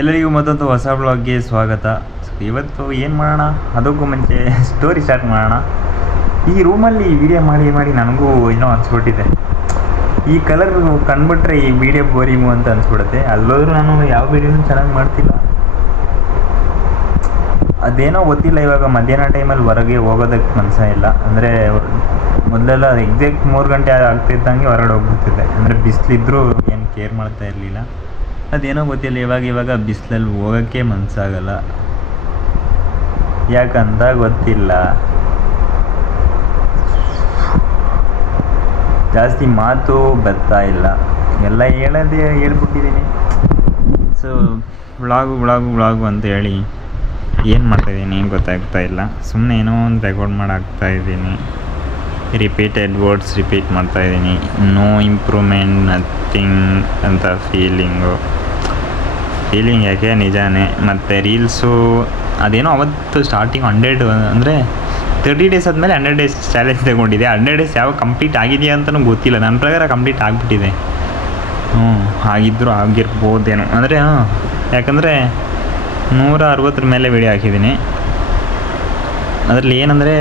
ಎಲ್ಲರಿಗೂ ಮತ್ತೊಂದು ಹೊಸ ಬ್ಲಾಗ್ಗೆ ಸ್ವಾಗತ. ಇವತ್ತು ಏನು ಮಾಡೋಣ, ಅದಕ್ಕೂ ಮುಂಚೆ ಸ್ಟೋರಿ ಸ್ಟಾರ್ಟ್ ಮಾಡೋಣ. ಈ ರೂಮಲ್ಲಿ ವಿಡಿಯೋ ಮಾಡಿ ಮಾಡಿ ನನಗೂ ಏನೋ ಅನಿಸ್ಬಿಟ್ಟಿದೆ. ಈ ಕಲರ್ ಕಂಡುಬಿಟ್ರೆ ಈ ವಿಡಿಯೋ ಬೋರಿಂಗು ಅಂತ ಅನಿಸ್ಬಿಡುತ್ತೆ. ಅಲ್ಲೋದ್ರೂ ನಾನು ಯಾವ ವಿಡಿಯೋನೂ ಚೆನ್ನಾಗಿ ಮಾಡ್ತಿಲ್ಲ. ಅದೇನೋ ಗೊತ್ತಿಲ್ಲ, ಇವಾಗ ಮಧ್ಯಾಹ್ನ ಟೈಮಲ್ಲಿ ಹೊರಗೆ ಹೋಗೋದಕ್ಕೆ ಮನಸ್ಸೇ ಇಲ್ಲ. ಅಂದರೆ ಮೊದಲೆಲ್ಲ ಎಕ್ಸಾಕ್ಟ್ 3 ಗಂಟೆ ಆಗ್ತಿದ್ದಂಗೆ ಹೊರಗಡೆ ಹೋಗ್ಬಿಡ್ತಿದ್ದೆ. ಅಂದರೆ ಬಿಸಿಲಿದ್ರೂ ಏನು ಕೇರ್ ಮಾಡ್ತಾ ಇರಲಿಲ್ಲ. ಅದೇನೋ ಗೊತ್ತಿಲ್ಲ, ಇವಾಗ ಬಿಸಿಲಲ್ಲಿ ಹೋಗೋಕ್ಕೆ ಮನಸ್ಸಾಗಲ್ಲ. ಯಾಕಂತ ಗೊತ್ತಿಲ್ಲ. ಜಾಸ್ತಿ ಮಾತು ಬರ್ತಾ ಇಲ್ಲ, ಎಲ್ಲ ಹೇಳ್ಬಿಟ್ಟಿದ್ದೀನಿ. ಸೊ ವ್ಲಾಗು ಅಂತ ಹೇಳಿ ಏನು ಮಾಡ್ತಾಯಿದ್ದೀನಿ ಗೊತ್ತಾಗ್ತಾ ಇಲ್ಲ. ಸುಮ್ಮನೆ ಏನೋ ಒಂದು ರೆಕಾರ್ಡ್ ಮಾಡಾಕ್ತಾ ಇದ್ದೀನಿ. ರಿಪೀಟೆಡ್ ವರ್ಡ್ಸ್ ರಿಪೀಟ್ ಮಾಡ್ತಾಯಿದ್ದೀನಿ. ನೋ ಇಂಪ್ರೂವ್ಮೆಂಟ್, ನಥಿಂಗ್ ಅಂತ ಫೀಲಿಂಗ್ ಯಾಕೆ ನಿಜಾನೇ. ಮತ್ತು ರೀಲ್ಸು ಅದೇನೋ ಅವತ್ತು ಸ್ಟಾರ್ಟಿಂಗ್ 100 ಅಂದರೆ 30 ಡೇಸ್ ಆದಮೇಲೆ 100 ಡೇಸ್ ಚಾಲೆಂಜ್ ತಗೊಂಡಿದೆ. 100 ಡೇಸ್ ಯಾವ ಕಂಪ್ಲೀಟ್ ಆಗಿದೆಯಾ ಅಂತಲೂ ಗೊತ್ತಿಲ್ಲ. ನನ್ನ ಪ್ರಕಾರ ಕಂಪ್ಲೀಟ್ ಆಗಿಬಿಟ್ಟಿದೆ. ಆಗಿರ್ಬೋದೇನೋ. ಅಂದರೆ ಯಾಕಂದರೆ 160 ಮೇಲೆ ವಿಡಿಯೋ ಹಾಕಿದ್ದೀನಿ. ಅದರಲ್ಲಿ ಏನಂದರೆ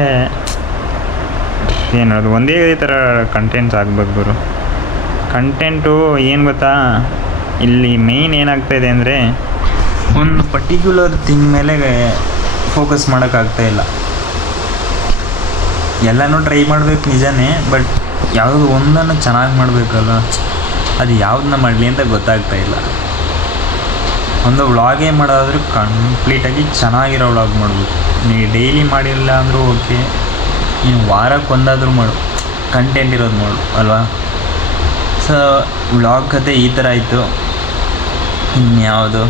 ಅದು ಒಂದೇ ಥರ ಕಂಟೆಂಟ್ಸ್ ಆಗ್ಬೇಕು ಗುರು. ಕಂಟೆಂಟು ಏನು ಗೊತ್ತಾ, ಇಲ್ಲಿ ಮೇಯ್ನ್ ಏನಾಗ್ತಾಯಿದೆ ಅಂದರೆ ಒಂದು ಪರ್ಟಿಕ್ಯುಲರ್ ಥಿಂಗ್ ಮೇಲೆ ಫೋಕಸ್ ಮಾಡೋಕ್ಕಾಗ್ತಾಯಿಲ್ಲ. ಎಲ್ಲನೂ ಟ್ರೈ ಮಾಡಬೇಕು ನಿಜಾನೇ, ಬಟ್ ಯಾವುದೋ ಒಂದನ್ನು ಚೆನ್ನಾಗಿ ಮಾಡಬೇಕಲ್ಲ, ಅದು ಯಾವುದನ್ನ ಮಾಡಲಿ ಅಂತ ಗೊತ್ತಾಗ್ತಾಯಿಲ್ಲ. ಒಂದು ವ್ಲಾಗೇ ಮಾಡೋದಾದ್ರೂ ಕಂಪ್ಲೀಟಾಗಿ ಚೆನ್ನಾಗಿರೋ ವ್ಲಾಗ್ ಮಾಡಬೇಕು. ನೀವು ಡೈಲಿ ಮಾಡಿಲ್ಲ ಅಂದರೂ ಓಕೆ, ನೀನು ವಾರಕ್ಕೊಂದಾದರೂ ಮಾಡು, ಕಂಟೆಂಟ್ ಇರೋದು ಮಾಡು ಅಲ್ವಾ. ಸೊ ವ್ಲಾಗ್ ಕತೆ ಈ ಥರ ಆಯಿತು. ಇನ್ಯಾವುದು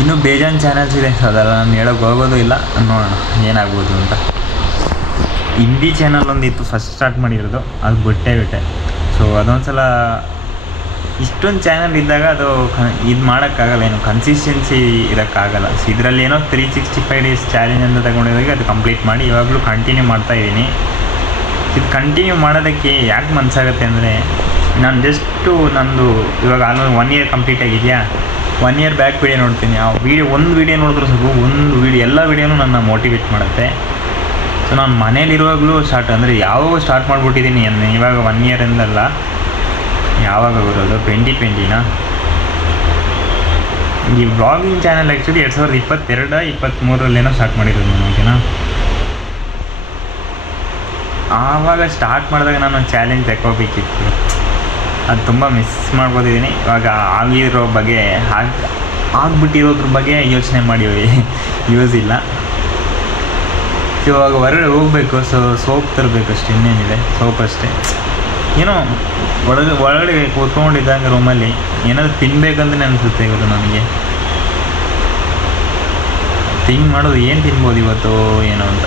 ಇನ್ನೂ ಬೇಜಾನ್ ಚಾನಲ್ಸ್ ಇದೆ. ಸೊ ಅದೆಲ್ಲ ನಾನು ಹೇಳೋಕ್ಕೆ ಹೋಗೋದು ಇಲ್ಲ, ನೋಡೋಣ ಏನಾಗ್ಬೋದು ಅಂತ. ಹಿಂದಿ ಚಾನಲ್ ಒಂದಿತ್ತು ಫಸ್ಟ್ ಸ್ಟಾರ್ಟ್ ಮಾಡಿರೋದು, ಅದು ಬಿಟ್ಟೆ. ಸೊ ಅದೊಂದು ಸಲ ಇಷ್ಟೊಂದು ಚಾನಲ್ ಇದ್ದಾಗ ಅದು ಇದು ಮಾಡೋಕ್ಕಾಗಲ್ಲ, ಏನು ಕನ್ಸಿಸ್ಟೆನ್ಸಿ ಇರೋಕ್ಕಾಗಲ್ಲ. ಸೊ ಇದರಲ್ಲಿ ಏನೋ 365 ಡೇಸ್ ಚಾಲೆಂಜ್ ಅಂತ ತಗೊಂಡಿದ್ದಾಗ ಅದು ಕಂಪ್ಲೀಟ್ ಮಾಡಿ ಇವಾಗಲೂ ಕಂಟಿನ್ಯೂ ಮಾಡ್ತಾಯಿದ್ದೀನಿ. ಇದು ಕಂಟಿನ್ಯೂ ಮಾಡೋದಕ್ಕೆ ಯಾಕೆ ಮನಸ್ಸಾಗುತ್ತೆ ಅಂದರೆ, ನಾನು ಜಸ್ಟು ನಂದು ಇವಾಗ ಆಲ್ಮೋಸ್ಟ್ 1 ಇಯರ್ ಕಂಪ್ಲೀಟ್ ಆಗಿದೆಯಾ. 1 ಇಯರ್ ಬ್ಯಾಕ್ ವೀಡಿಯೋ ನೋಡ್ತೀನಿ. ಆ ಒಂದು ವೀಡಿಯೋ ನೋಡಿದ್ರು ಸಾಕು, ಎಲ್ಲ ವೀಡಿಯೋನೂ ನನ್ನ ಮೋಟಿವೇಟ್ ಮಾಡುತ್ತೆ. ಸೊ ನಾನು ಮನೇಲಿರುವಾಗಲೂ ಅಂದರೆ ಯಾವಾಗ ಸ್ಟಾರ್ಟ್ ಮಾಡಿಬಿಟ್ಟಿದ್ದೀನಿ. ಇವಾಗ 1 ಇಯರಿಂದಲ್ಲ, ಯಾವಾಗ ಬರೋದು 2020ನಾ. ಈ ವ್ಲಾಗಿಂಗ್ ಚಾನಲ್ ಆ್ಯಕ್ಚುಲಿ 2022-23 ಸ್ಟಾರ್ಟ್ ಮಾಡಿರೋದು ನಾನು, ಓಕೆನಾ. ಆವಾಗ ಸ್ಟಾರ್ಟ್ ಮಾಡಿದಾಗ ನಾನು ಒಂದು ಚಾಲೆಂಜ್ ತಗೋಬೇಕಿತ್ತು, ಅದು ತುಂಬ ಮಿಸ್ ಮಾಡ್ಬೋದಿದ್ದೀನಿ. ಇವಾಗ ಆಗಿರೋ ಬಗ್ಗೆ ಆಗ್ಬಿಟ್ಟಿರೋದ್ರ ಬಗ್ಗೆ ಯೋಚನೆ ಮಾಡಿ ಯೂಸ್ ಇಲ್ಲ. ಇವಾಗ ಹೊರಗಡೆ ಹೋಗಬೇಕು, ಸೊ ಸೋಪ್ ತರಬೇಕಷ್ಟೆ, ಇನ್ನೇನಿದೆ, ಸೋಪ್ ಅಷ್ಟೇ. ಏನೋ ಒಳಗಡೆ ಕೂತ್ಕೊಂಡಿದ್ದಂಗೆ ರೂಮಲ್ಲಿ ಏನಾದರೂ ತಿನ್ಬೇಕಂದ್ರೆ ಅನಿಸುತ್ತೆ ಇವತ್ತು ನನಗೆ. ಥಿಂಕ್ ಮಾಡೋದು ಏನು ತಿನ್ಬೋದು ಇವತ್ತು ಏನೋ ಅಂತ.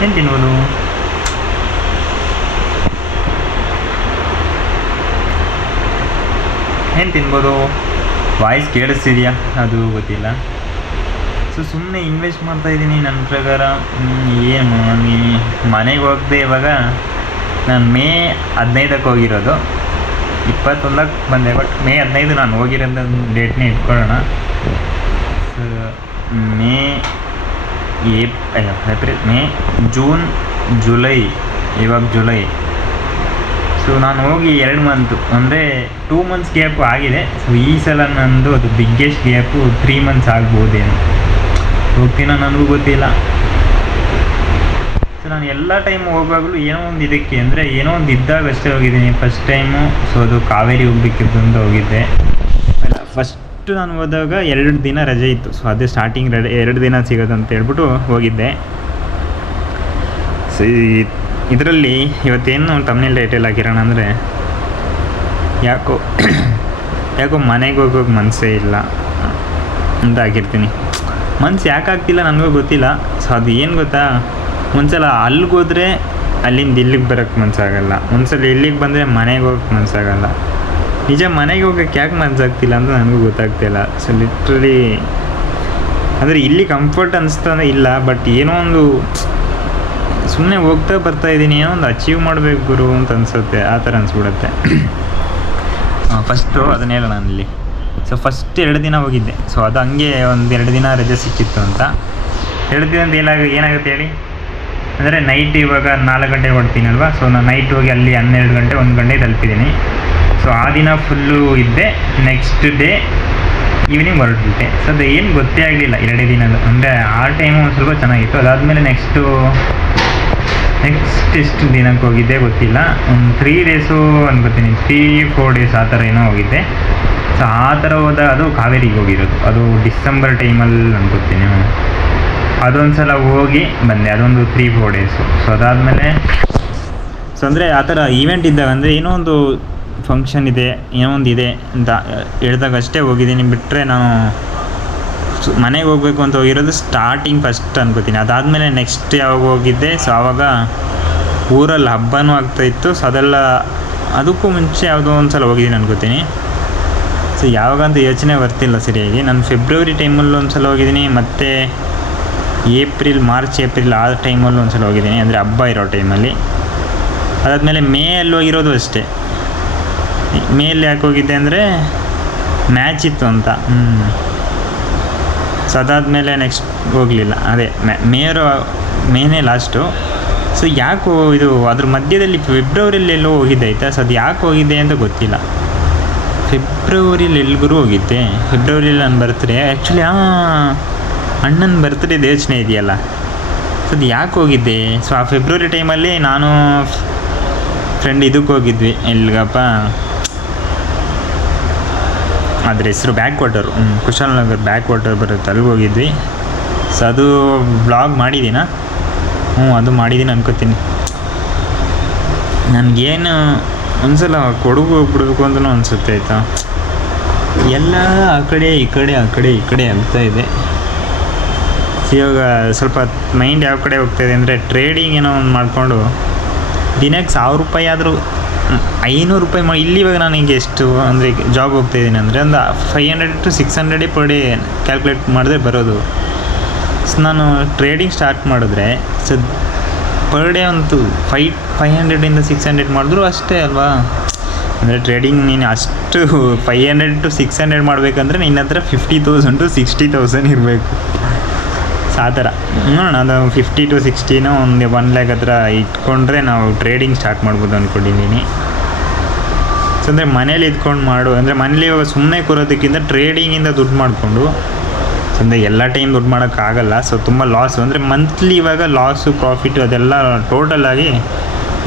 ಏನು ತಿನ್ಬೋದು, ವಾಯ್ಸ್ ಕೇಳಿಸ್ತಿದೆಯಾ ಅದು ಗೊತ್ತಿಲ್ಲ. ಸೊ ಸುಮ್ಮನೆ ಇನ್ವೆಸ್ಟ್ ಮಾಡ್ತಾಯಿದ್ದೀನಿ ನನ್ನ ಪ್ರಕಾರ. ಏನು ಮನೆಗೆ ಹೋಗದೆ, ಇವಾಗ ನಾನು ಮೇ 15ಕ್ಕೆ ಹೋಗಿರೋದು, 21ಕ್ಕೆ ಬಂದೆ. ಬಟ್ ಮೇ 15 ನಾನು ಹೋಗಿರೋಂಥ ಡೇಟ್ನೇ ಇಟ್ಕೊಳ್ಳೋಣ. So April, May, June, July, ಇವಾಗ ಜುಲೈ. ಸೊ ನಾನು ಹೋಗಿ 2 ಮಂತು ಅಂದರೆ 2 ಮಂತ್ಸ್ ಗ್ಯಾಪು ಆಗಿದೆ. ಸೊ ಈ ಸಲ ನಂದು ಅದು ಬಿಗ್ಗೆಸ್ಟ್ ಗ್ಯಾಪು 3 ಮಂತ್ಸ್ ಆಗ್ಬೋದೇನು, ಹೋಗ್ತೀನೋ ನನಗೂ ಗೊತ್ತಿಲ್ಲ. ಸೊ ನಾನು ಎಲ್ಲ ಟೈಮ್ ಹೋಗುವಾಗಲೂ ಏನೋ ಒಂದು ಇದಕ್ಕೆ, ಅಂದರೆ ಏನೋ ಒಂದು ಇದ್ದಾಗ ಅಷ್ಟೇ ಹೋಗಿದ್ದೀನಿ. ಫಸ್ಟ್ ಟೈಮು ಸೊ ಅದು ಕಾವೇರಿ ಹೋಗ್ಬೇಕಿತ್ತು ಅಂತ ಹೋಗಿದ್ದೆ. ಅಲ್ಲ, ಫಸ್ಟು ನಾನು ಹೋದಾಗ 2 ದಿನ ರಜೆ ಇತ್ತು. ಸೊ ಅದೇ ಸ್ಟಾರ್ಟಿಂಗ್ 2 ದಿನ ಸಿಗೋದಂತ ಹೇಳ್ಬಿಟ್ಟು ಹೋಗಿದ್ದೆ. ಸೊ ಇದರಲ್ಲಿ ಇವತ್ತೇನು ತಮ್ಮನೇಲಿ ಟೈಟಲ್ ಹಾಕಿರೋಣ ಅಂದರೆ, ಯಾಕೋ ಮನೆಗೆ ಹೋಗೋಕೆ ಮನಸ್ಸೇ ಇಲ್ಲ ಅಂತ ಹಾಕಿರ್ತೀನಿ. ಮನ್ಸು ಯಾಕೆ ಆಗ್ತಿಲ್ಲ ನನಗೂ ಗೊತ್ತಿಲ್ಲ. ಸೊ ಅದು ಏನು ಗೊತ್ತಾ, ಒಂದ್ಸಲ ಅಲ್ಲಿಗೆ ಹೋದರೆ ಅಲ್ಲಿಂದ ಇಲ್ಲಿಗೆ ಬರೋಕ್ಕೆ ಮನಸ್ಸಾಗಲ್ಲ, ಒಂದ್ಸಲ ಇಲ್ಲಿಗೆ ಬಂದರೆ ಮನೆಗೆ ಹೋಗೋಕ್ಕೆ ಮನಸ್ಸಾಗಲ್ಲ. ನಿಜ ಮನೆಗೆ ಹೋಗೋಕ್ಕೆ ಯಾಕೆ ಮನಸ್ಸಾಗ್ತಿಲ್ಲ ಅಂತ ನನಗೂ ಗೊತ್ತಾಗ್ತಿಲ್ಲ. ಸೊ ಲಿಟ್ರಲಿ ಅಂದರೆ ಇಲ್ಲಿ ಕಂಫರ್ಟ್ ಅನಿಸ್ತಾನೆ ಇಲ್ಲ, ಬಟ್ ಏನೋ ಒಂದು ಸುಮ್ಮನೆ ಹೋಗ್ತಾ ಬರ್ತಾಯಿದ್ದೀನಿ, ಏನೋ ಒಂದು ಅಚೀವ್ ಮಾಡಬೇಕು ಗುರು ಅಂತ ಅನಿಸುತ್ತೆ. ಆ ಥರ ಅನಿಸ್ಬಿಡುತ್ತೆ. ಫಸ್ಟು ಅದನ್ನೇ ಹೇಳೋಣ. ನಾನಿಲ್ಲಿ ಸೊ ಫಸ್ಟ್ 2 ದಿನ ಹೋಗಿದ್ದೆ. ಸೊ ಅದು ಹಂಗೆ ಒಂದು 2 ದಿನ ರಜೆ ಸಿಕ್ಕಿತ್ತು ಅಂತ. 2 ದಿನದ ಏನಾಗುತ್ತೆ ಹೇಳಿ, ಅಂದರೆ ನೈಟ್ ಇವಾಗ 4 ಗಂಟೆಗೆ ಹೊಡ್ತೀನಲ್ವ. ಸೊ ನಾನು ನೈಟ್ ಹೋಗಿ ಅಲ್ಲಿ 12 ಗಂಟೆ 1 ಗಂಟೆ ತಲುಪಿದ್ದೀನಿ. ಸೊ ಆ ದಿನ ಫುಲ್ಲು ಇದ್ದೆ. ನೆಕ್ಸ್ಟ್ ಡೇ ಈವ್ನಿಂಗ್ ಹೊರಟ್ಬಿಟ್ಟೆ. ಸೊ ಅದು ಏನು ಗೊತ್ತೇ ಆಗಲಿಲ್ಲ 2 ದಿನದ್ದು. ಅಂದರೆ ಆ ಟೈಮು ಒಂದು ಸ್ವಲ್ಪ ಚೆನ್ನಾಗಿತ್ತು. ಅದಾದಮೇಲೆ ನೆಕ್ಸ್ಟ್ ಎಷ್ಟು ದಿನಕ್ಕೆ ಹೋಗಿದ್ದೆ ಗೊತ್ತಿಲ್ಲ. ಒಂದು 3 ಡೇಸು ಅನ್ಕೋತೀನಿ, 3-4 ಡೇಸ್ ಆ ಥರ ಏನೋ ಹೋಗಿದ್ದೆ. ಸೊ ಆ ಥರ ಹೋದಾಗ ಅದು ಕಾವೇರಿಗೆ ಹೋಗಿರೋದು. ಅದು ಡಿಸೆಂಬರ್ ಟೈಮಲ್ಲಿ ಅನ್ಕೋತೀನಿ. ಅದೊಂದು ಸಲ ಹೋಗಿ ಬಂದೆ, ಅದೊಂದು 3-4 ಡೇಸು. ಸೊ ಅದಾದಮೇಲೆ ಸೊ ಅಂದರೆ ಆ ಥರ ಈವೆಂಟ್ ಇದ್ದಾಗ, ಅಂದರೆ ಏನೋ ಒಂದು ಫಂಕ್ಷನ್ ಇದೆ, ಏನೋ ಒಂದು ಇದೆ ಅಂತ ಹೇಳಿದಾಗ ಅಷ್ಟೇ ಹೋಗಿದ್ದೀನಿ. ಬಿಟ್ಟರೆ ನಾನು ಮನೆಗೆ ಹೋಗಬೇಕು ಅಂತ ಹೋಗಿರೋದು ಸ್ಟಾರ್ಟಿಂಗ್ ಫಸ್ಟ್ ಅನ್ಕೋತೀನಿ. ಅದಾದಮೇಲೆ ನೆಕ್ಸ್ಟ್ ಯಾವಾಗ ಹೋಗಿದ್ದೆ, ಸೊ ಆವಾಗ ಊರಲ್ಲಿ ಹಬ್ಬನೂ ಆಗ್ತಾಯಿತ್ತು. ಸೊ ಅದೆಲ್ಲ ಅದಕ್ಕೂ ಮುಂಚೆ ಯಾವುದೋ ಒಂದು ಸಲ ಹೋಗಿದ್ದೀನಿ ಅನ್ಕೋತೀನಿ. ಸೊ ಯಾವಾಗಂತ ಯೋಚನೆ ಬರ್ತಿಲ್ಲ ಸರಿಯಾಗಿ. ನಾನು ಫೆಬ್ರವರಿ ಟೈಮಲ್ಲಿ ಒಂದು ಸಲ ಹೋಗಿದ್ದೀನಿ, ಮತ್ತು ಮಾರ್ಚ್ ಏಪ್ರಿಲ್ ಆ ಟೈಮಲ್ಲಿ ಒಂದು ಸಲ ಹೋಗಿದ್ದೀನಿ, ಅಂದರೆ ಹಬ್ಬ ಇರೋ ಟೈಮಲ್ಲಿ. ಅದಾದಮೇಲೆ ಮೇಯಲ್ಲಿ ಹೋಗಿರೋದು ಅಷ್ಟೇ. ಮೇಯಲ್ಲಿ ಯಾಕೆ ಹೋಗಿದ್ದೆ ಅಂದರೆ ಮ್ಯಾಚ್ ಇತ್ತು ಅಂತ. ಸೊ ಅದಾದಮೇಲೆ ನೆಕ್ಸ್ಟ್ ಹೋಗಲಿಲ್ಲ. ಅದೇ ಮೇನೇ ಲಾಸ್ಟು. ಸೊ ಯಾಕೆ ಇದು ಅದ್ರ ಮಧ್ಯದಲ್ಲಿ ಫೆಬ್ರವರಿಯಲ್ಲಿ ಎಲ್ಲೋ ಹೋಗಿದ್ದೆ ಆಯಿತಾ. ಸೊ ಅದು ಯಾಕೆ ಹೋಗಿದ್ದೆ ಅಂತ ಗೊತ್ತಿಲ್ಲ. ಫೆಬ್ರವರಿಲಿ ಎಲ್ಗೂ ಹೋಗಿದ್ದೆ. ಫೆಬ್ರವರಿಲಿ ನನ್ನ ಬರ್ತ್ಡೇ, ಆ್ಯಕ್ಚುಲಿ ಅಣ್ಣನ ಬರ್ತ್ಡೇ ಯೋಚನೆ ಇದೆಯಲ್ಲ. ಸೊ ಅದು ಯಾಕೆ ಹೋಗಿದ್ದೆ, ಸೊ ಆ ಫೆಬ್ರವರಿ ಟೈಮಲ್ಲಿ ನಾನು ಫ್ರೆಂಡ್ ಇದಕ್ಕೆ ಹೋಗಿದ್ವಿ, ಎಲ್ಲಿಗಪ್ಪ ಅದ್ರ ಹೆಸರು back water, Kushalnagar back water ಬರುತ್ತೆ, ಅಲ್ಲಿಗೆ ಹೋಗಿದ್ವಿ. ಸೊ ಅದು ವ್ಲಾಗ್ ಮಾಡಿದ್ದೀನ, ಅದು ಮಾಡಿದ್ದೀನಿ ಅನ್ಕೋತೀನಿ. ನನಗೇನು ಒಂದ್ಸಲ ಕೊಡಗು ಹೋಗ್ಬಿಡ್ಬೇಕು ಅಂತಲೂ ಅನಿಸುತ್ತೆ ಆಯಿತಾ. ಎಲ್ಲ ಆ ಕಡೆ ಈ ಕಡೆ ಆಗ್ತಾ ಇದೆ. ಇವಾಗ ಸ್ವಲ್ಪ ಮೈಂಡ್ ಯಾವ ಕಡೆ ಹೋಗ್ತಾಯಿದೆ ಅಂದರೆ, ಟ್ರೇಡಿಂಗ್ ಏನೋ ಒಂದು ಮಾಡಿಕೊಂಡು ದಿನಕ್ಕೆ 1000 ರೂಪಾಯಿ ಆದರೂ 500 ರೂಪಾಯಿ ಮಾಡಿ. ಇಲ್ಲಿ ಇವಾಗ ನನಗೆ ಎಷ್ಟು ಅಂದರೆ ಜಾಬ್ ಹೋಗ್ತಾಯಿದ್ದೀನಿ ಅಂದರೆ ಒಂದು 500 to 600 ಪರ್ ಡೇ ಕ್ಯಾಲ್ಕುಲೇಟ್ ಮಾಡಿದ್ರೆ ಬರೋದು. ಸೊ ನಾನು ಟ್ರೇಡಿಂಗ್ ಸ್ಟಾರ್ಟ್ ಮಾಡಿದ್ರೆ ಸೊ ಪರ್ ಡೇ ಒಂದು 500 to 600 ಮಾಡಿದ್ರು ಅಷ್ಟೇ ಅಲ್ವಾ. ಅಂದರೆ ಟ್ರೇಡಿಂಗ್ ನೀನು ಅಷ್ಟು 500 to 600 ಮಾಡಬೇಕಂದ್ರೆ ನಿನ್ನ ಹತ್ರ 50,000 to 60,000 ಇರಬೇಕು. ಸೊ ಆ ಥರ ನೋಡೋಣ, ಅದು 50 to 60 ಒಂದು 1 lakh ಹತ್ರ ಇಟ್ಕೊಂಡ್ರೆ ನಾವು ಟ್ರೇಡಿಂಗ್ ಸ್ಟಾರ್ಟ್ ಮಾಡ್ಬೋದು ಅಂದ್ಕೊಂಡಿದ್ದೀನಿ. ಸೊ ಅಂದರೆ ಮನೇಲಿ ಇದ್ಕೊಂಡು ಅಂದರೆ ಮನೇಲಿ ಇವಾಗ ಸುಮ್ಮನೆ ಕೂರೋದಕ್ಕಿಂತ ಟ್ರೇಡಿಂಗಿಂದ ದುಡ್ಡು ಮಾಡಿಕೊಂಡು, ಸೊ ಅಂದರೆ ಎಲ್ಲ ಟೈಮ್ ದುಡ್ಡು ಮಾಡೋಕ್ಕಾಗಲ್ಲ. ಸೊ ತುಂಬ ಲಾಸು, ಅಂದರೆ ಮಂತ್ಲಿ ಇವಾಗ ಲಾಸು ಪ್ರಾಫಿಟು ಅದೆಲ್ಲ ಟೋಟಲಾಗಿ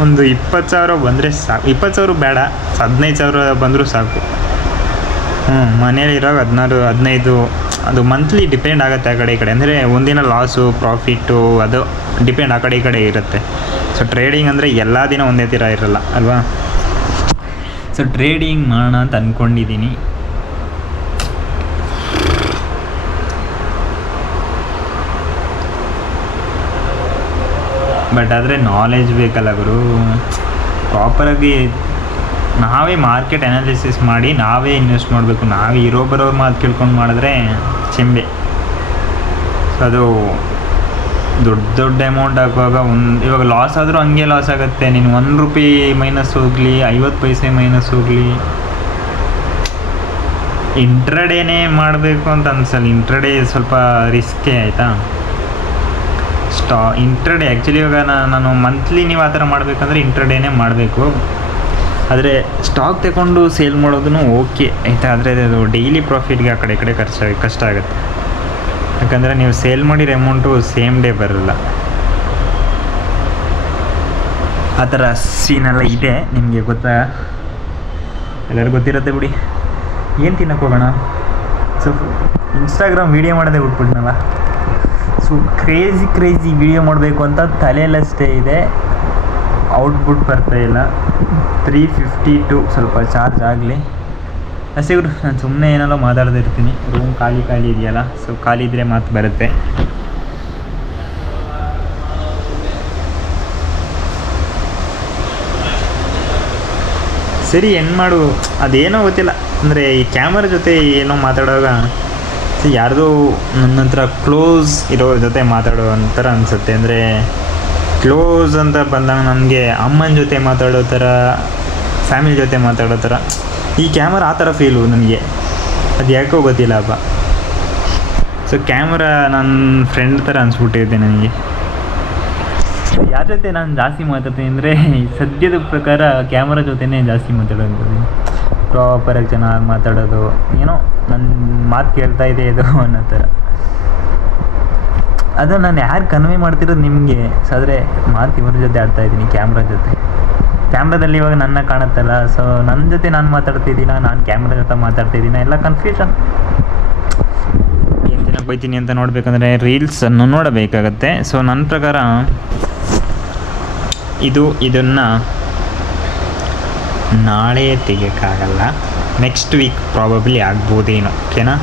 ಒಂದು 20,000 ಬಂದರೆ ಸಾಕು. 20,000 ಬೇಡ, 15,000 ಬಂದರೂ ಸಾಕು. ಮನೇಲಿರೋ 16-15 ಅದು ಮಂತ್ಲಿ ಡಿಪೆಂಡ್ ಆಗುತ್ತೆ ಆ ಕಡೆ ಈ ಕಡೆ. ಅಂದರೆ ಒಂದಿನ ಲಾಸು ಪ್ರಾಫಿಟ್ಟು ಅದು ಡಿಪೆಂಡ್ ಆ ಕಡೆ ಈ ಕಡೆ ಇರುತ್ತೆ. ಸೊ ಟ್ರೇಡಿಂಗ್ ಅಂದರೆ ಎಲ್ಲ ದಿನ ಒಂದೇ ಥರ ಇರಲ್ಲ ಅಲ್ವಾ. ಸೊ ಟ್ರೇಡಿಂಗ್ ಮಾಡೋಣ ಅಂತ ಅಂದ್ಕೊಂಡಿದ್ದೀನಿ. ಬಟ್ ಆದರೆ ನಾಲೆಜ್ ಬೇಕಲ್ಲ ಗುರು. ಪ್ರಾಪರಾಗಿ ನಾವೇ ಮಾರ್ಕೆಟ್ ಅನಾಲಿಸಿಸ್ ಮಾಡಿ ನಾವೇ ಇನ್ವೆಸ್ಟ್ ಮಾಡಬೇಕು. ನಾವೇ ಬರೋವ್ರ ಮಾತು ಕೇಳ್ಕೊಂಡು ಮಾಡಿದ್ರೆ ಚೆಂಬೆ. ಸೊ ಅದು ದೊಡ್ಡ ಅಮೌಂಟ್ ಹಾಕುವಾಗ ಇವಾಗ ಲಾಸ್ ಆದರೂ ಹಂಗೆ ಲಾಸ್ ಆಗುತ್ತೆ. ನೀನು 1 ರೂಪಾಯಿ ಮೈನಸ್ ಹೋಗಲಿ, 50 ಪೈಸೆ ಮೈನಸ್ ಹೋಗಲಿ, ಇಂಟ್ರಡೇನೇ ಮಾಡಬೇಕು ಅಂತ ಅನ್ಸಲ್ಲ. ಇಂಟ್ರಡೇ ಸ್ವಲ್ಪ ರಿಸ್ಕೇ ಆಯಿತಾ. ಇಂಟ್ರಡೇ ಆ್ಯಕ್ಚುಲಿ ಇವಾಗ ನಾನು ಮಂತ್ಲಿ ನೀವು ಆ ಥರ ಮಾಡಬೇಕಂದ್ರೆ ಇಂಟ್ರಡೇನೇ ಮಾಡಬೇಕು. ಆದರೆ ಸ್ಟಾಕ್ ತಗೊಂಡು ಸೇಲ್ ಮಾಡೋದನ್ನು ಓಕೆ ಆಯಿತಾ. ಆದರೆ ಅದು ಡೈಲಿ ಪ್ರಾಫಿಟ್ಗೆ ಆ ಕಡೆ ಈ ಕಡೆ ಕಷ್ಟ ಆಗುತ್ತೆ. ಯಾಕಂದರೆ ನೀವು ಸೇಲ್ ಮಾಡಿರೋ ಅಮೌಂಟು ಸೇಮ್ ಡೇ ಬರೋಲ್ಲ. ಆ ಥರ ಸೀನೆಲ್ಲ ಇದೆ, ನಿಮಗೆ ಗೊತ್ತಾ, ಎಲ್ಲರಿಗೂ ಗೊತ್ತಿರುತ್ತೆ ಬಿಡಿ. ಏನು ತಿನ್ನಕ್ಕೆ ಹೋಗೋಣ. ಸೊ ಇನ್ಸ್ಟಾಗ್ರಾಮ್ ವೀಡಿಯೋ ಮಾಡೋದೇ ಬಿಟ್ಬಿಟ್ನಲ್ಲ. ಸೊ ಕ್ರೇಜಿ ವೀಡಿಯೋ ಮಾಡಬೇಕು ಅಂತ ತಲೆಯಲ್ಲಷ್ಟೇ ಇದೆ, ಔಟ್ಪುಟ್ ಬರ್ತಾಯಿಲ್ಲ. 352 ಸ್ವಲ್ಪ ಚಾರ್ಜ್ ಆಗಲಿ ಅಷ್ಟೇ ಗುರು. ನಾನು ಸುಮ್ಮನೆ ಏನೆಲ್ಲ ಮಾತಾಡ್ದಿರ್ತೀನಿ. ರೂಮ್ ಖಾಲಿ ಇದೆಯಲ್ಲ, ಸೊ ಖಾಲಿ ಇದ್ದರೆ ಮಾತು ಬರುತ್ತೆ. ಸರಿ ಮಾಡು, ಅದೇನೋ ಗೊತ್ತಿಲ್ಲ. ಅಂದರೆ ಈ ಕ್ಯಾಮರಾ ಜೊತೆ ಏನೋ ಮಾತಾಡುವಾಗ ಸೊ ಯಾರ್ದೋ ನನ್ನ ಹತ್ರ ಕ್ಲೋಸ್ ಇರೋರ ಜೊತೆ ಮಾತಾಡೋ ಒಂಥರ ಅನಿಸುತ್ತೆ. ಅಂದರೆ ಕ್ಲೋಸ್ ಅಂತ ಬಂದಾಗ ನನಗೆ ಅಮ್ಮನ ಜೊತೆ ಮಾತಾಡೋ ಥರ, ಫ್ಯಾಮಿಲಿ ಜೊತೆ ಮಾತಾಡೋ ಥರ ಈ ಕ್ಯಾಮರಾ ಆ ಥರ ಫೀಲು ನನಗೆ. ಅದು ಯಾಕೋ ಗೊತ್ತಿಲ್ಲಪ್ಪ. ಸೊ ಕ್ಯಾಮ್ರಾ ನನ್ನ ಫ್ರೆಂಡ್ ಥರ ಅನಿಸ್ಬಿಟ್ಟಿದೆ ನನಗೆ. ಯಾರ ಜೊತೆ ನಾನು ಜಾಸ್ತಿ ಮಾತಾಡ್ತೀನಿ ಅಂದರೆ ಸದ್ಯದ ಪ್ರಕಾರ ಕ್ಯಾಮ್ರಾ ಜೊತೆನೇ ಜಾಸ್ತಿ ಮಾತಾಡೋದು. ಪ್ರಾಪರಾಗಿ ಚೆನ್ನಾಗಿ ಮಾತಾಡೋದು, ಏನೋ ನನ್ನ ಮಾತು ಕೇಳ್ತಾ ಇದೆ ಇದು ಅನ್ನೋ ಥರ. ಅದು ನಾನು ಯಾರು ಕನ್ವೆ ಮಾಡ್ತಿರೋದು ನಿಮಗೆ. ಸೊ ಆದರೆ ಮಾತು ಇವ್ರ ಜೊತೆ ಆಡ್ತಾಯಿದ್ದೀನಿ, ಕ್ಯಾಮ್ರಾ ಜೊತೆ. ಕ್ಯಾಮ್ರಾದಲ್ಲಿ ಇವಾಗ ನನ್ನ ಕಾಣುತ್ತಲ್ಲ, ಸೊ ನನ್ನ ಜೊತೆ ನಾನು ಮಾತಾಡ್ತಿದ್ದೀನ, ನಾನು ಕ್ಯಾಮ್ರಾ ಜೊತೆ ಮಾತಾಡ್ತಿದ್ದೀನ, ಎಲ್ಲ ಕನ್ಫ್ಯೂಷನ್. ಏನು ತಿನ್ನಕ್ಕೆ ಬೈತೀನಿ ಅಂತ ನೋಡಬೇಕಂದ್ರೆ ರೀಲ್ಸನ್ನು ನೋಡಬೇಕಾಗತ್ತೆ. ಸೊ ನನ್ನ ಪ್ರಕಾರ ಇದನ್ನು ನಾಳೆ ತೆಗಿಯೋಕ್ಕಾಗಲ್ಲ, ನೆಕ್ಸ್ಟ್ ವೀಕ್ ಪ್ರಾಬಬ್ಲಿ ಆಗ್ಬೋದೇನೋ. ಓಕೆನಾ?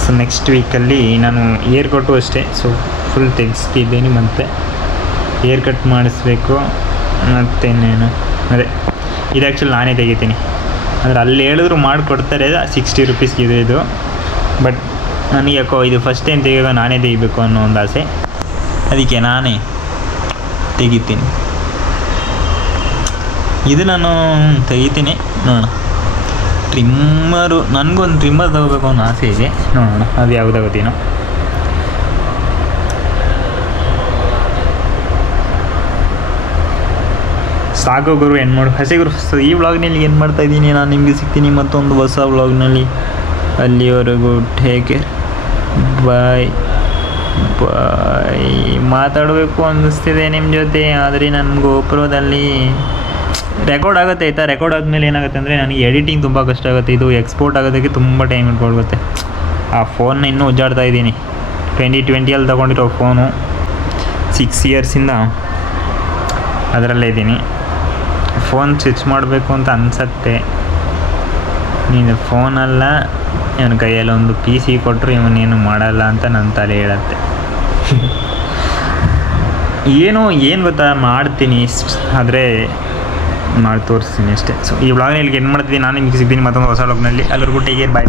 ಸೊ ನೆಕ್ಸ್ಟ್ ವೀಕಲ್ಲಿ ನಾನು ಏರ್ ಕಟ್ಟು ಅಷ್ಟೇ. ಸೊ ಫುಲ್ ತೆಗೆಸ್ತಿದ್ದೀನಿ, ಮತ್ತು ಏರ್ ಕಟ್ ಮಾಡಿಸ್ಬೇಕು. ಮತ್ತೇನೇನು ಅದೇ ಇದು ಆ್ಯಕ್ಚುಲಿ ನಾನೇ ತೆಗಿತೀನಿ. ಅಂದರೆ ಅಲ್ಲಿ ಹೇಳಿದ್ರು ಮಾಡಿಕೊಡ್ತಾರೆ, 60 ರುಪೀಸ್ಗೆ ಇದು. ಬಟ್ ನನಗೆ ಯಾಕೋ ಇದು ಫಸ್ಟ್ ಟೈಮ್ ತೆಗಿಯೋದು, ನಾನೇ ತೆಗಿಬೇಕು ಅನ್ನೋ ಒಂದು ಆಸೆ. ಅದಕ್ಕೆ ನಾನೇ ತೆಗಿತೀನಿ. ಇದು ನಾನು ತೆಗಿತೀನಿ, ನೋಡೋಣ. ಟ್ರಿಮ್ಮರು, ನನಗೊಂದು ಟ್ರಿಮ್ಮರ್ ತಗೋಬೇಕು ಅನ್ನೋ ಆಸೆ ಇದೆ, ನೋಡೋಣ ಅದು ಯಾವುದಾಗುತ್ತೇನೋ. ಸಾಕು ಗುರು, ಏನು ಮಾಡು ಹಸೆ ಗುರು. ಸೊ ಈ ವ್ಲಾಗ್ನಲ್ಲಿ ಏನು ಮಾಡ್ತಾಯಿದ್ದೀನಿ, ನಾನು ನಿಮಗೆ ಸಿಗ್ತೀನಿ ಮತ್ತೊಂದು ಹೊಸ ವ್ಲಾಗ್ನಲ್ಲಿ. ಅಲ್ಲಿವರೆಗೂ ಟೇಕ್ ಕೇರ್, ಬಾಯ್ ಬಾಯ್. ಮಾತಾಡಬೇಕು ಅನ್ನಿಸ್ತಿದೆ ನಿಮ್ಮ ಜೊತೆ, ಆದರೆ ನನ್ನ ಗೋಪ್ರೋದಲ್ಲಿ ರೆಕಾರ್ಡ್ ಆಗುತ್ತೆ ಆಯಿತಾ. ರೆಕಾರ್ಡ್ ಆದಮೇಲೆ ಏನಾಗುತ್ತೆ ಅಂದರೆ ನನಗೆ ಎಡಿಟಿಂಗ್ ತುಂಬ ಕಷ್ಟ ಆಗುತ್ತೆ. ಇದು ಎಕ್ಸ್ಪೋರ್ಟ್ ಆಗೋದಕ್ಕೆ ತುಂಬ ಟೈಮ್ ಇಟ್ಕೊಳ್ಗುತ್ತೆ. ಆ ಫೋನ್ನ ಇನ್ನೂ ಉಜ್ಜಾಡ್ತಾ ಇದ್ದೀನಿ. 2020 ತೊಗೊಂಡಿರೋ ಫೋನು, 6 ಇಯರ್ಸಿಂದ ಅದರಲ್ಲೇ ಇದ್ದೀನಿ. ಫೋನ್ ಸ್ವಿಚ್ ಮಾಡಬೇಕು ಅಂತ ಅನಿಸತ್ತೆ. ನೀನು ಫೋನಲ್ಲ, ಇವನ ಕೈಯಲ್ಲಿ ಒಂದು PC ಕೊಟ್ಟರು ಇವನೇನು ಮಾಡಲ್ಲ ಅಂತ ನನ್ನ ತಲೆ ಹೇಳತ್ತೆ. ಏನು ಗೊತ್ತಾ, ಮಾಡ್ತೀನಿ, ಆದರೆ ಮಾಡಿ ತೋರಿಸ್ತೀನಿ ಅಷ್ಟೇ. ಸೊ ಈ ವ್ಲಾಗ್ನಲ್ಲಿ ಏನು ಮಾಡ್ತೀನಿ, ನಾನು ನಿಮಗೆ ಸಿಗ್ತೀನಿ ಮತ್ತೊಂದು ಹೊಸ ವ್ಲಾಗ್ನಲ್ಲಿ. ಎಲ್ಲರಿಗೂ ಟೇಕ್ ಕೇರ್, ಬಾಯ್.